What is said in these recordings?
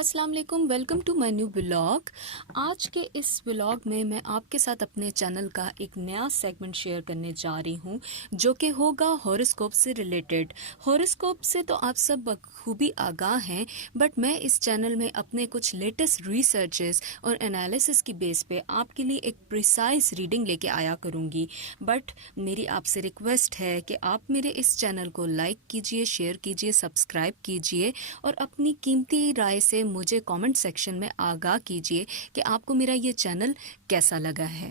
अस्सलाम वालेकुम, welcome to my new blog. आज के इस ब्लॉग में मैं आपके साथ अपने चैनल का एक नया सेगमेंट शेयर करने जा रही हूँ जो कि होगा हॉरोस्कोप से रिलेटेड। हॉरोस्कोप से तो आप सब बखूबी आगाह हैं, बट मैं इस चैनल में अपने कुछ लेटेस्ट रिसर्चेस और एनालिसिस की बेस पे आपके लिए एक प्रिसाइज रीडिंग लेके आया करूँगी। बट मेरी आपसे रिक्वेस्ट है कि आप मेरे इस चैनल को लाइक कीजिए, शेयर कीजिए, सब्सक्राइब कीजिए और अपनी कीमती राय से मुझे कमेंट सेक्शन में आगाह कीजिए कि आपको मेरा ये चैनल कैसा लगा है।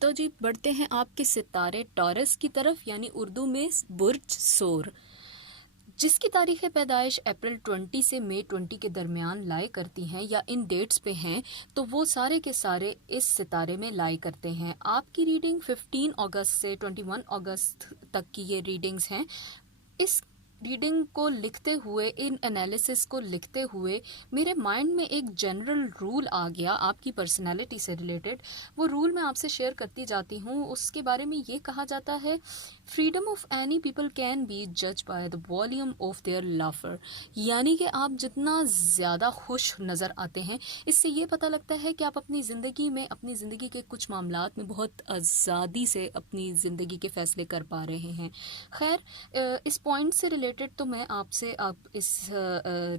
तो जी बढ़ते हैं आपके सितारे टॉरस की तरफ, यानी उर्दू में बुर्ज सोर, जिसकी तारीख पैदाइश अप्रैल 20 से मई 20 के दरमियान लाई करती हैं या इन डेट्स पे हैं, तो वो सारे के सारे इस सितारे में लाई करते हैं। आपकी रीडिंग 15 अगस्त से 21 अगस्त तक की ये रीडिंग्स हैं। इस रीडिंग को लिखते हुए, इन एनालिसिस को लिखते हुए मेरे माइंड में एक जनरल रूल आ गया आपकी पर्सनालिटी से रिलेटेड। वो रूल मैं आपसे शेयर करती जाती हूँ। उसके बारे में ये कहा जाता है, freedom of any people can be जज by the volume of their laughter. यानी कि आप जितना ज़्यादा खुश नज़र आते हैं, इससे ये पता लगता है कि आप अपनी ज़िंदगी के कुछ मामलात में बहुत आज़ादी से अपनी ज़िंदगी के फ़ैसले कर पा रहे हैं। खैर, इस पॉइंट से रिलेटेड तो मैं आपसे इस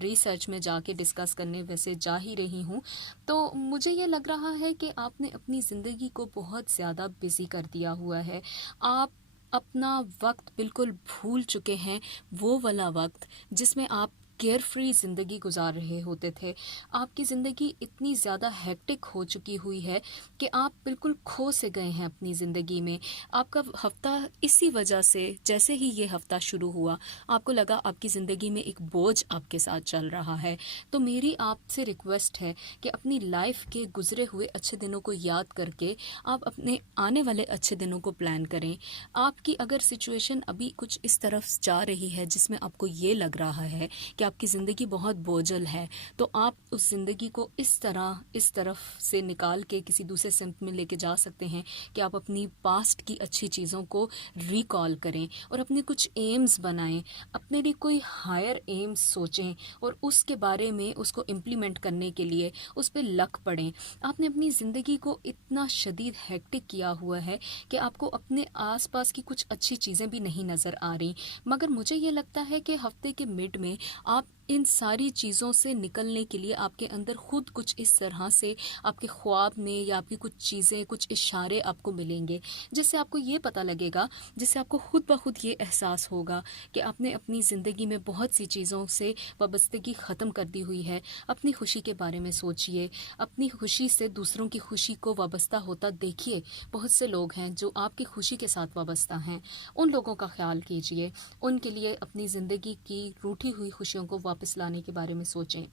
रिसर्च में जाके डिस्कस करने वैसे जा ही रही हूँ। तो मुझे ये लग रहा है कि आपने अपनी ज़िंदगी को बहुत ज़्यादा बिजी कर दिया हुआ है। आप अपना वक्त बिल्कुल भूल चुके हैं, वो वाला वक्त जिसमें आप केयर फ्री ज़िंदगी गुजार रहे होते थे। आपकी ज़िंदगी इतनी ज़्यादा हेक्टिक हो चुकी हुई है कि आप बिल्कुल खो से गए हैं अपनी ज़िंदगी में। आपका हफ्ता इसी वजह से, जैसे ही ये हफ्ता शुरू हुआ, आपको लगा आपकी ज़िंदगी में एक बोझ आपके साथ चल रहा है। तो मेरी आपसे रिक्वेस्ट है कि अपनी लाइफ के गुजरे हुए अच्छे दिनों को याद करके आप अपने आने वाले अच्छे दिनों को प्लान करें। आपकी अगर सिचुएशन अभी कुछ इस तरफ जा रही है जिसमें आपको ये लग रहा है कि आपकी ज़िंदगी बहुत बोझल है, तो आप उस ज़िंदगी को इस तरफ से निकाल के किसी दूसरे सिमत में लेके जा सकते हैं कि आप अपनी पास्ट की अच्छी चीज़ों को रिकॉल करें और अपने कुछ एम्स बनाएं, अपने लिए कोई हायर एम्स सोचें और उसके बारे में उसको इम्प्लीमेंट करने के लिए उस पर लग पड़ें। आपने अपनी ज़िंदगी को इतना शदीद हेक्टिक किया हुआ है कि आपको अपने आसपास की कुछ अच्छी चीज़ें भी नहीं नज़र आ रही। मगर मुझे ये लगता है कि हफ्ते के मिड में आप इन सारी चीज़ों से निकलने के लिए आपके अंदर खुद कुछ इस तरह से आपके ख्वाब में या आपकी कुछ चीज़ें, कुछ इशारे आपको मिलेंगे, जिससे आपको ये पता लगेगा, जिससे आपको खुद ब खुद ये एहसास होगा कि आपने अपनी ज़िंदगी में बहुत सी चीज़ों से वाबस्तगी ख़त्म कर दी हुई है। अपनी खुशी के बारे में सोचिए, अपनी खुशी से दूसरों की खुशी को वाबस्ता होता देखिए। बहुत से लोग हैं जो आपकी खुशी के साथ वाबस्ता हैं, उन लोगों का ख्याल कीजिए, उनके लिए अपनी ज़िंदगी की रूठी हुई खुशियों को वापस लाने के बारे में सोचें।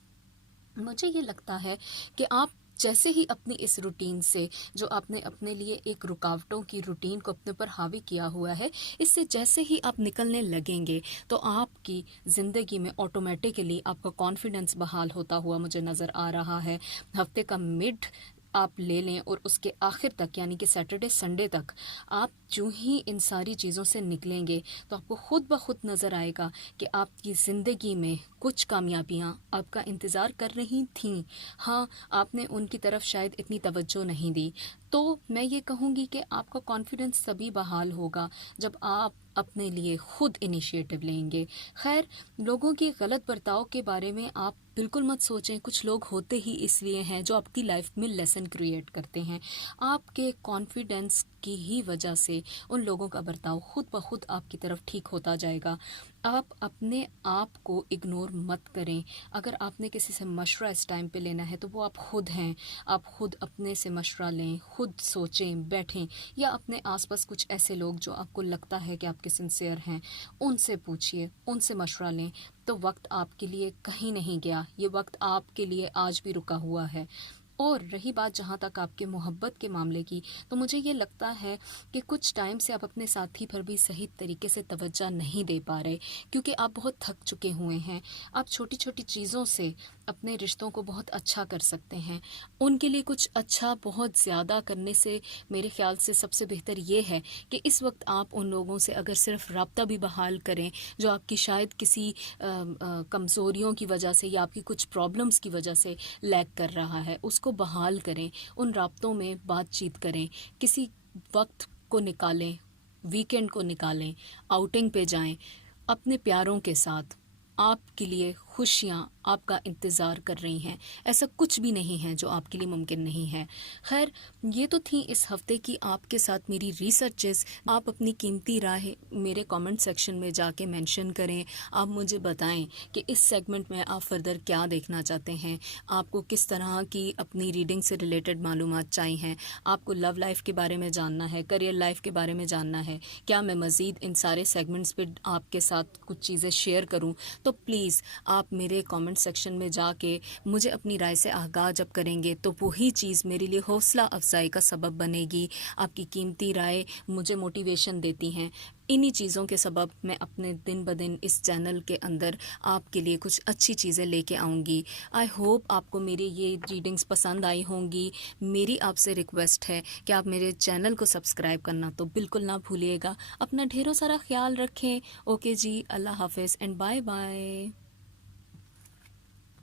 मुझे ये लगता है कि आप जैसे ही अपनी इस रूटीन से, जो आपने अपने लिए एक रुकावटों की रूटीन को अपने ऊपर हावी किया हुआ है, इससे जैसे ही आप निकलने लगेंगे तो आपकी ज़िंदगी में ऑटोमेटिकली आपका कॉन्फिडेंस बहाल होता हुआ मुझे नज़र आ रहा है। हफ्ते का मिड आप ले लें और उसके आखिर तक, यानी कि सैटरडे संडे तक, आप जो ही इन सारी चीज़ों से निकलेंगे तो आपको खुद ब खुद नज़र आएगा कि आपकी ज़िंदगी में कुछ कामयाबियाँ आपका इंतज़ार कर रही थीं। हाँ, आपने उनकी तरफ शायद इतनी तवज्जो नहीं दी। तो मैं ये कहूँगी कि आपका कॉन्फिडेंस तभी बहाल होगा जब आप अपने लिए खुद इनिशिएटिव लेंगे। खैर, लोगों की गलत बर्ताव के बारे में आप बिल्कुल मत सोचें। कुछ लोग होते ही इसलिए हैं जो आपकी लाइफ में लेसन क्रिएट करते हैं। आपके कॉन्फिडेंस की ही वजह से उन लोगों का बर्ताव खुद ब खुद आपकी तरफ ठीक होता जाएगा। आप अपने आप को इग्नोर मत करें। अगर आपने किसी से मशवरा इस टाइम पे लेना है तो वो आप खुद हैं। आप खुद अपने से मशवरा लें, खुद सोचें, बैठें, या अपने आसपास कुछ ऐसे लोग जो आपको लगता है कि आपके सिंसियर हैं, उनसे पूछिए, उनसे मशवरा लें। तो वक्त आपके लिए कहीं नहीं गया, ये वक्त आपके लिए आज भी रुका हुआ है। और रही बात जहाँ तक आपके मोहब्बत के मामले की, तो मुझे ये लगता है कि कुछ टाइम से आप अपने साथी पर भी सही तरीके से तवज्जो नहीं दे पा रहे, क्योंकि आप बहुत थक चुके हुए हैं। आप छोटी छोटी चीज़ों से اپنے رشتوں کو بہت اچھا کر سکتے ہیں. ان کے لیے کچھ اچھا بہت زیادہ کرنے سے میرے خیال سے سب سے بہتر یہ ہے کہ اس وقت آپ ان لوگوں سے اگر صرف رابطہ بھی بحال کریں جو آپ کی شاید کسی کمزوریوں کی وجہ سے یا آپ کی کچھ پرابلمس کی وجہ سے لیگ کر رہا ہے، اس کو بحال کریں، ان رابطوں میں بات چیت کریں، کسی وقت کو نکالیں، ویکینڈ کو نکالیں، آؤٹنگ پہ جائیں اپنے پیاروں کے ساتھ. آپ کے لیے خوشیاں آپ کا انتظار کر رہی ہیں. ایسا کچھ بھی نہیں ہے جو آپ کے لیے ممکن نہیں ہے. خیر، یہ تو تھیں اس ہفتے کی آپ کے ساتھ میری ریسرچز. آپ اپنی قیمتی رائے میرے کامنٹ سیکشن میں جا کے مینشن کریں. آپ مجھے بتائیں کہ اس سیگمنٹ میں آپ فردر کیا دیکھنا چاہتے ہیں، آپ کو کس طرح کی اپنی ریڈنگ سے ریلیٹڈ معلومات چاہیے ہیں، آپ کو لو لائف کے بارے میں جاننا ہے، کریئر لائف کے بارے میں جاننا ہے، کیا میں مزید ان سارے سیگمنٹس پہ آپ کے ساتھ کچھ چیزیں شیئر کروں، تو پلیز آپ میرے کامنٹ سیکشن میں جا کے مجھے اپنی رائے سے آگاہ جب کریں گے تو وہی چیز میرے لیے حوصلہ افزائی کا سبب بنے گی. آپ کی قیمتی رائے مجھے موٹیویشن دیتی ہیں. انہی چیزوں کے سبب میں اپنے دن بدن اس چینل کے اندر آپ کے لیے کچھ اچھی چیزیں لے کے آؤں گی. آئی ہوپ آپ کو میری یہ ریڈنگز پسند آئی ہوں گی. میری آپ سے ریکویسٹ ہے کہ آپ میرے چینل کو سبسکرائب کرنا تو بالکل نہ بھولیے گا. اپنا ڈھیروں سارا خیال رکھیں. اوکے جی، اللہ حافظ اینڈ بائے بائے.